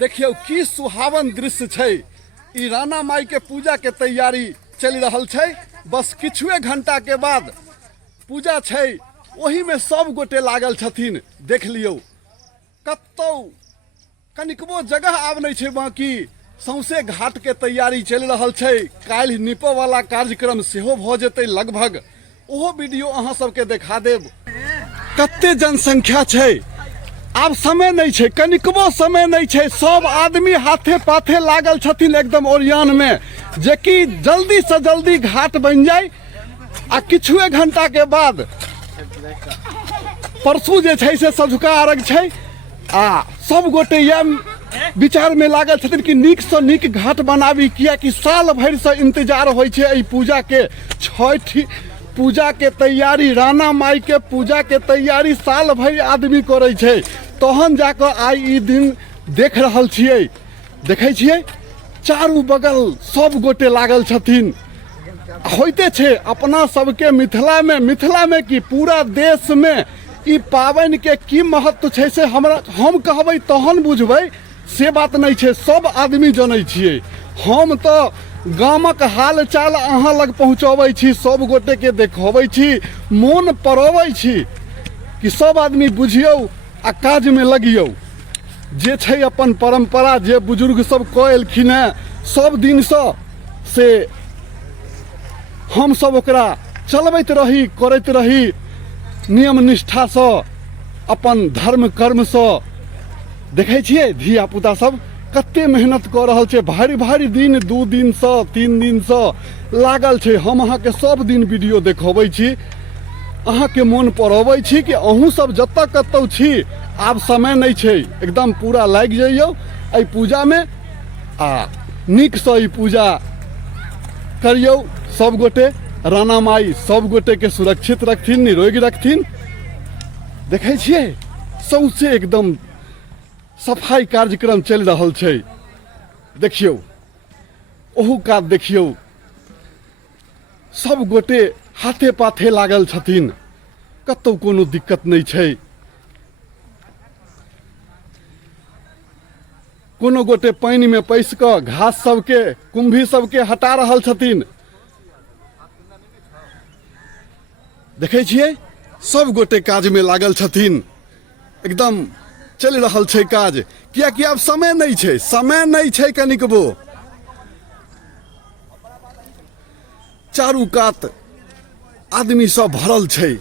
देखियो की सुहावन दृश्य छै। ई राणा माई के पूजा के तैयारी चल रहल छै। बस किछुए घंटा के बाद पूजा छै। ओही में सब गोटे लागल छथिन। देख लियो कतौ कनिकबो जगह आब नहीं छै बाकी। सौंसे घाट के तैयारी चल रहल छै। काल्हि निपो वाला कार्यक्रम सेहो भ जेतै लगभग। ओहो वीडियो अहाँ सबके देखा देब। कते जनसंख्या छै। आब समय नहीं छै, कनिकबो समय नहीं छै। सब आदमी हाथे पाथे लागल छथिन एकदम ओरियान में, जे कि जल्दी से जल्दी घाट बन जाए। आ किछुए घंटा के बाद परसू जे छै से सँझुका अर्घ छै। आ सब गोटे यह विचार में लागल छथिन कि नीक से नीक घाट बनाबी, कियाकि साल भर से इंतजार होइ छै एहि पूजा के। छठ पूजा के तैयारी, राणा माई के पूजा के तैयारी साल भर आदमी करे छै। तहन जाकर आई ई दिन देख रहल छियै। देखे छियै चारू बगल सब गोटे लागल छथिन। होते छे अपना सबके मिथिला में कि पूरा देश में ई पावन के की महत्व छै से हम कहबै तहन बुझबै, से बात नहीं छै। सब आदमी जानै छियै। हम तो गामक हाल चाल अहाँ लग पहुँचबै छी, सब गोटे के देखबै छी, मोन पड़बै छी कि सब आदमी बुझियौ आ काज में लगियौ। जे छै अपन परंपरा जे बुजुर्ग सब कऽ एलखिन हैं सब दिन से हम सब ओकरा चलबैत रही, करैत रही नियम निष्ठा से, अपन धर्म कर्म से। देखे छियै धिया पुता सब कते मेहनत कर रहल छै। भारी भारी दिन 2 दिन से 3 दिन से लागल छै। हम अहाँ के सब दिन वीडियो देखबै छी, अहाँ के मोन पड़बै छी कि अहूँ सब जतऽ कतौ छी आब समय नहीं छै, एकदम पूरा लाग जाइयो एहि पूजा में। आ नीक से ई पूजा करियौ सब गोटे। राणा माई सब गोटे के सुरक्षित रखथिन, निरोग रखथिन। देखे छियै सौंसे एकदम सफाई कार्यक्रम चल रहल छै। देखियो ओहू कात देखियो सब गोटे हाथे पाथे लागल छथिन। कतौ कोनो दिक्कत नहीं छै। कोनो गोटे पानी में पैस कऽ घास सबके कुंभी सबके हटा रहल छथिन। देखे छियै सब गोटे काज में लागल छथिन। एकदम चल रहल छै काज, कियाकि अब समय नहीं छै, समय नहीं छै कनिकबो। चारू कात आदमी सब भरल छै।